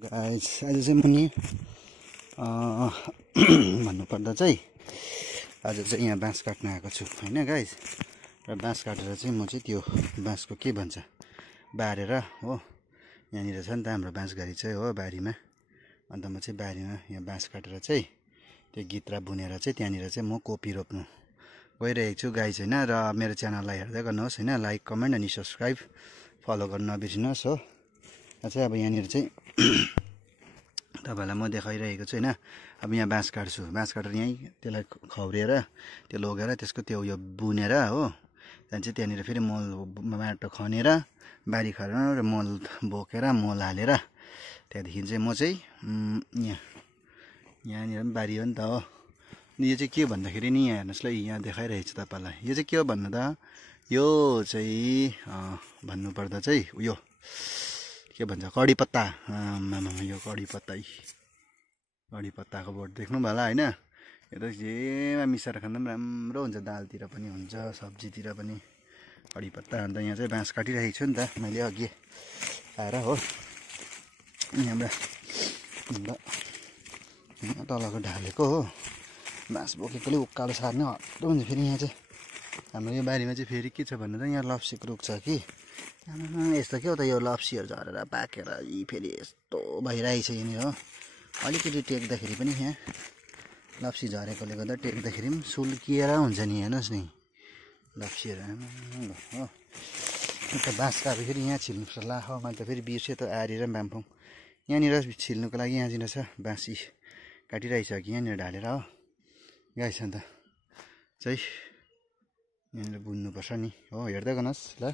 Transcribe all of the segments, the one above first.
Guys आज चाहिँ म नि भन्नुपर्दा चाहिँ आज चाहिँ यहाँ बाँस काट्न आएको छु हैन गाइस। र बाँस काटेर चाहिँ म चाहिँ त्यो बाँसको के भन्छ बारेर हो, यहाँनिर छ नि त हाम्रो बाँसघारी चाहिँ हो बारीमा। अन्त म चाहिँ बारीमा यहाँ बाँस काटेर चाहिँ त्यो गित्रा बुनेर चाहिँ त्यहाँनिर चाहिँ म कोपी रोप्नु गइरहेको छु गाइस हैन। र मेरो च्यानललाई हेर्दै गर्नुहोस् हैन, लाइक कमेन्ट अनि सब्सक्राइब फलो गर्न नबिर्सिनुहोस् हो। चाहिँ अब यहाँनिर चाहिँ तपाईँहरूलाई म देखाइरहेको छु हैन। अब यहाँ बाँस काट्छु, बाँस काटेर यहीँ त्यसलाई खौरेर त्यो लगेर त्यसको त्यो यो बुनेर हो, त्यहाँदेखि चाहिँ त्यहाँनिर फेरि मल माटो खनेर बारी खनेर र मल बोकेर मल हालेर त्यहाँदेखि चाहिँ म चाहिँ यहाँनिर पनि बारी हो नि त हो। यो चाहिँ के भन्दाखेरि नि यहाँ हेर्नुहोस् ल, यहाँ देखाइरहेको छु तपाईँलाई। यो चाहिँ के हो भन्नु त, यो चाहिँ भन्नुपर्दा चाहिँ उयो के भन्छ कडी पत्ता। यो कडी पत्ताको बोट देख्नु भयो होला हैन। यो त जेमा मिसाएर खाँदा पनि राम्रो हुन्छ, दालतिर पनि हुन्छ सब्जीतिर पनि कडी पत्ता। अन्त यहाँ चाहिँ बाँस काटिरहेको छु नि त मैले अघि आएर हो यहाँबाट। अन्त तलको ढालेको हो बाँस बोकेकोले उकालो सार्ने हत्तो हुन्छ। फेरि यहाँ चाहिँ हाम्रो यो बारीमा चाहिँ फेरि के छ भन्नु त, यहाँ लप्सीको रुख छ कि यस्तो के हो त, यो लप्सीहरू झरेर पाकेर यी फेरि यस्तो भइरहेछ यहाँनिर हो। अलिकति टेक्दाखेरि पनि यहाँ लप्सी झरेकोले गर्दा टेक्दाखेरि पनि सुल्किएर हुन्छ नि, हेर्नुहोस् नि लप्सीहरू हो। अन्त बाँस काट्दाखेरि यहाँ छिल्नु पर्छ ला हो, मैले त फेरि बिर्सेँ त आएर बामफोङ यहाँनिर छिल्नुको लागि यहाँनिर छ बाँसी काटिरहेछ कि यहाँनिर ढालेर हो गाइस। अन्त चाहिँ यहाँनिर बुन्नुपर्छ नि हो, हेर्दै गर्नुहोस् ल,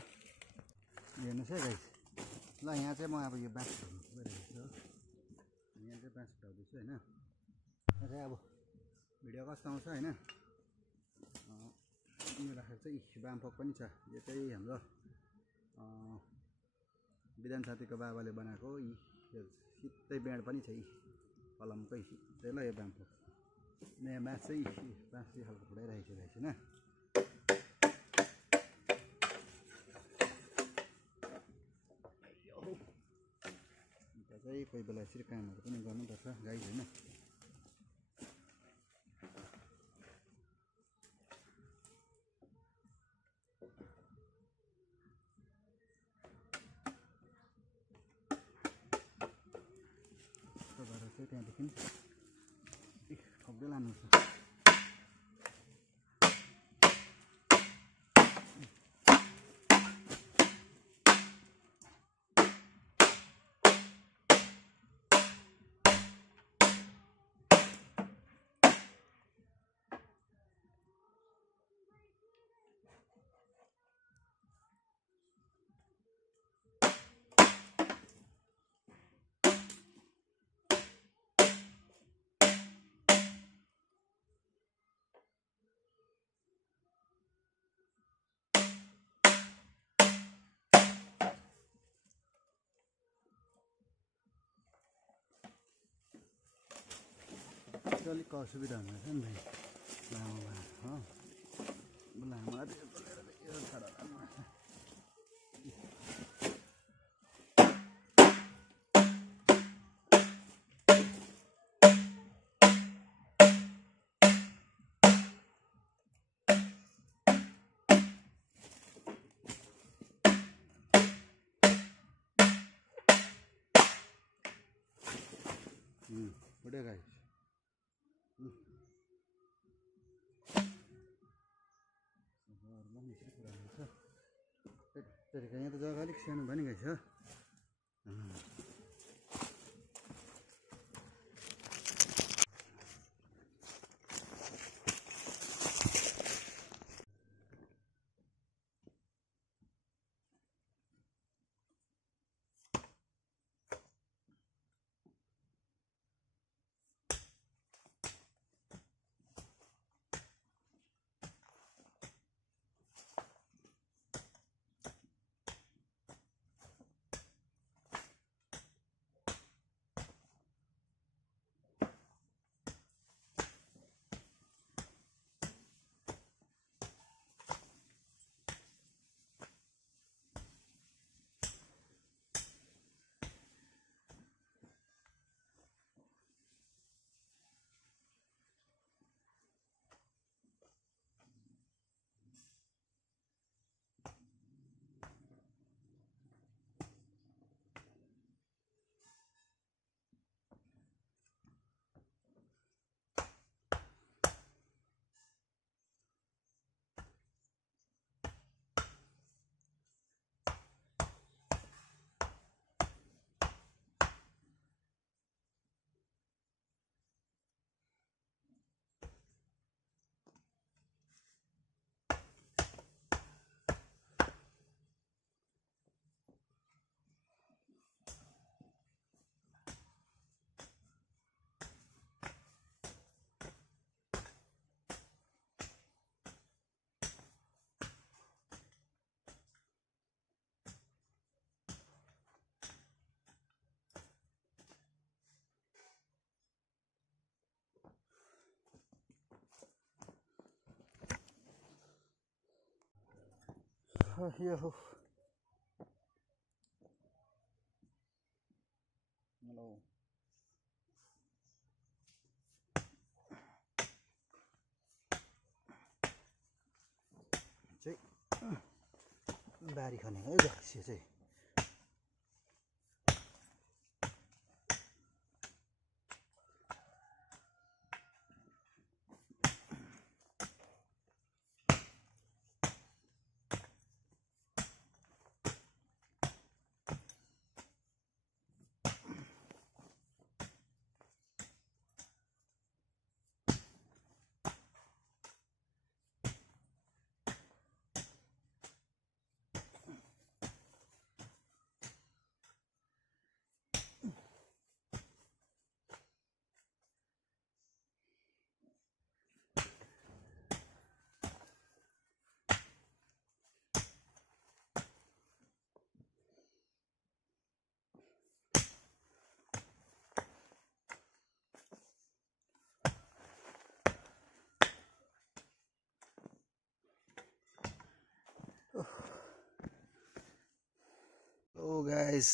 हेर्नुहोस् है गाइस ल। यहाँ चाहिँ म अब यो बाँस गइरहेको छु, यहाँ चाहिँ बाँस उठाउँदैछु होइन। चाहिँ अब भिडियो कस्तो आउँछ होइन, यो राखेर चाहिँ बामफोक पनि छ। यो चाहिँ हाम्रो विधान साथीको बाबाले बनाएको यी सित्तै बेड पनि छ, यी कलमकै सित्तै ल यो बामफोक। नयाँ बाँस चाहिँ बाँस यो खालको फुटाइरहेको छु होइन। चाहिँ कोही बेला यसरी कामहरू पनि गर्नुपर्छ गाइस होइन। त्यस्तो भएर चाहिँ त्यहाँदेखि ठोक्दै लानुपर्छ। अलिक असुविधा हुँदैछ नि भाइ लामो भएर हो, लामो उठ्यो गाइस। यहाँ त जग्गा अलिक सानो पनि गएछ। यो हो हेलो चाहिँ बारी खनेको है जक्सी चाहिँ ओ गाइस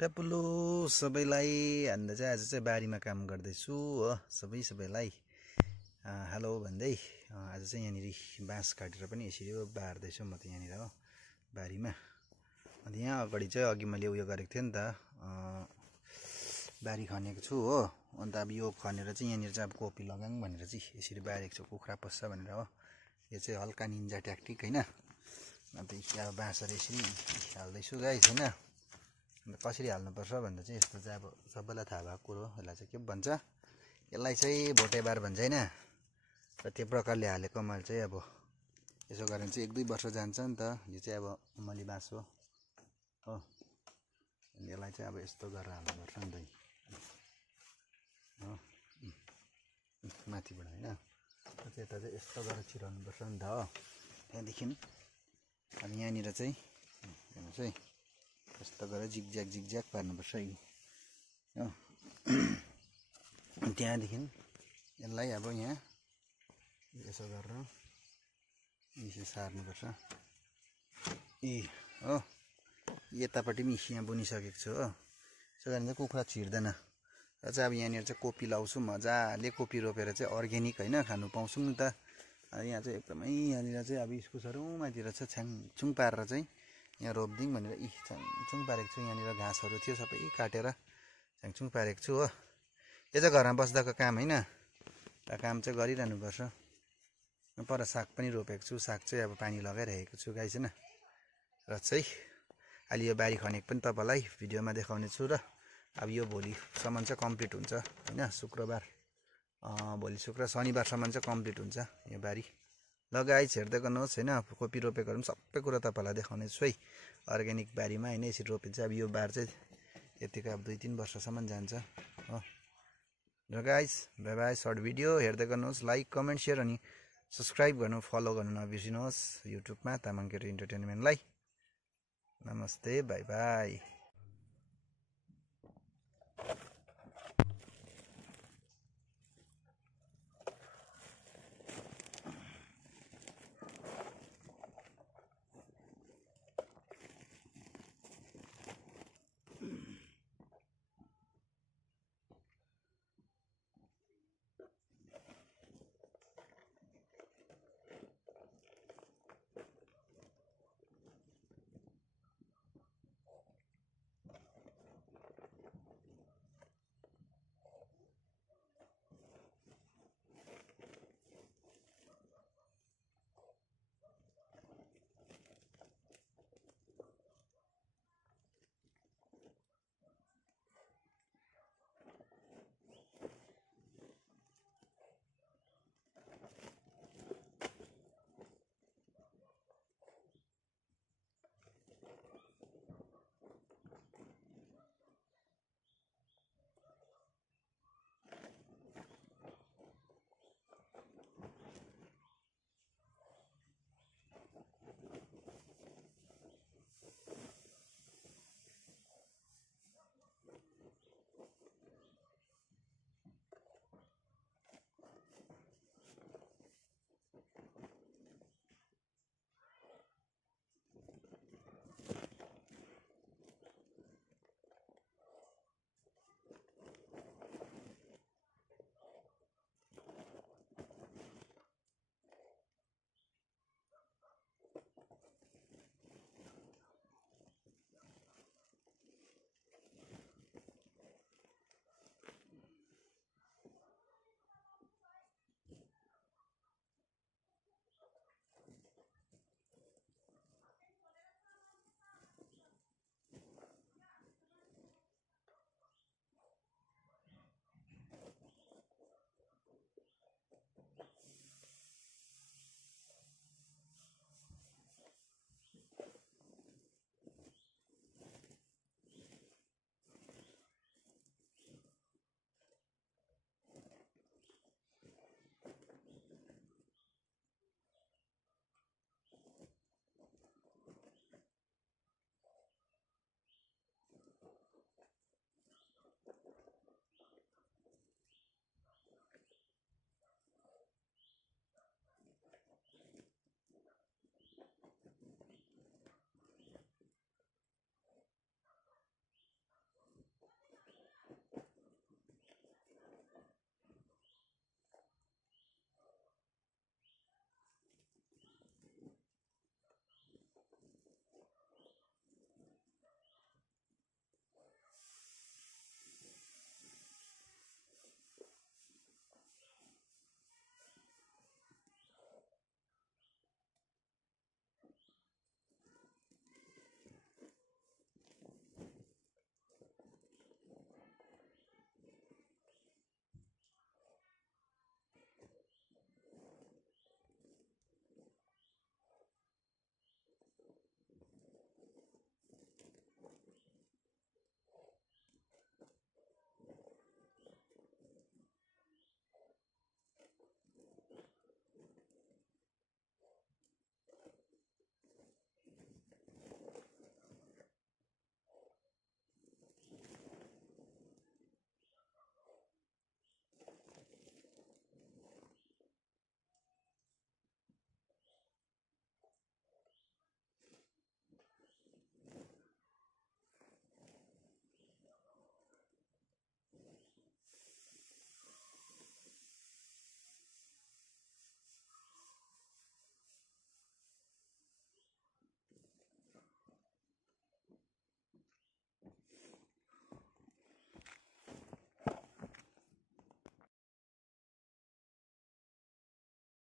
पेपुलो सबैलाई भन्दा चाहिँ आज चाहिँ बारीमा काम गर्दैछु हो सबैलाई हेलो भन्दै आज चाहिँ यहाँनिर बाँस काटेर पनि यसरी बार्दैछु म त यहाँनिर हो बारीमा अनि यहाँ अगाडि चाहिँ अघि मैले उयो गरेको थिएँ नि त बारी खनेको छु हो अन्त अब यो खनेर चाहिँ यहाँनिर चाहिँ अब कोपी लगाऊँ भनेर चाहिँ यसरी बारेको छु कुखुरा पस्छ भनेर हो यो चाहिँ हल्का निन्जा ट्याक्टिक होइन अन्त अब बाँसहरू यसरी हाल्दैछु गाइस होइन अन्त कसरी हाल्नुपर्छ भन्दा चाहिँ यस्तो चाहिँ अब सबैलाई थाहा भएको कुरो यसलाई चाहिँ के भन्छ यसलाई चाहिँ भोटेबार भन्छ होइन र त्यो प्रकारले हालेको मैले चाहिँ अब यसो गरेर चाहिँ 1-2 वर्ष जान्छ नि त यो चाहिँ अब अमली बाँस हो यसलाई चाहिँ अब यस्तो गरेर हाल्नुपर्छ नि त हो माथिबाट होइन यता चाहिँ यस्तो गरेर छिराउनुपर्छ नि त हो त्यहाँदेखि अनि यहाँनिर चाहिँ हेर्नुहोस् है यस्तो गरेर जिगज्याग पार्नुपर्छ है हो त्यहाँदेखि यसलाई अब यहाँ यसो गरेर यसो सार्नुपर्छ हो यतापट्टि पनि यहाँ बुनिसकेको छु हो यसो गरेर चाहिँ कुखुरा छिर्दैन र चाहिँ अब यहाँनिर चाहिँ कोपी लाउँछु मजाले कोपी रोपेर चाहिँ अर्ग्यानिक होइन खानु पाउँछौँ नि त यहाँ चाहिँ एकदमै यहाँनिर चाहिँ अब इस्कुसहरू माथितिर चाहिँ छ्याङछुङ पारेर चाहिँ यहाँ रोपिदिउँ भनेर छ्याङछुङ पारेको छु यहाँनिर घाँसहरू थियो सबै काटेर छ्याङछुङ पारेको छु हो यो चाहिँ घरमा बस्दाको काम होइन काम चाहिँ गरिरहनुपर्छ पर साग पनि रोपेको छु साग चाहिँ अब पानी लगाइरहेको छु गाइस होइन र चाहिँ अहिले यो बारी खनेको पनि तपाईँलाई भिडियोमा देखाउने छु र अब यो भोलिसम्म चाहिँ कम्प्लिट हुन्छ होइन शुक्रबार भोलि शनिबारसम्म चाहिँ कम्प्लिट हुन्छ यो बारी ल गाइस हेर्दै गर्नुहोस् होइन कोपी रोपेकोहरू पनि सबै कुरा तपाईँलाई देखाउने छु है अर्ग्यानिक बारीमा होइन यसरी रोपिन्छ अब यो बार चाहिँ यतिको अब 2-3 वर्षसम्म जान्छ हो र guys bye bye short video हेर्दै गर्नुहोस् लाइक कमेन्ट सेयर अनि सब्सक्राइब गर्नु फलो गर्नु नबिर्सिनुहोस् युट्युबमा तामाङ केटी इन्टरटेनमेन्टलाई नमस्ते बाइ बाइ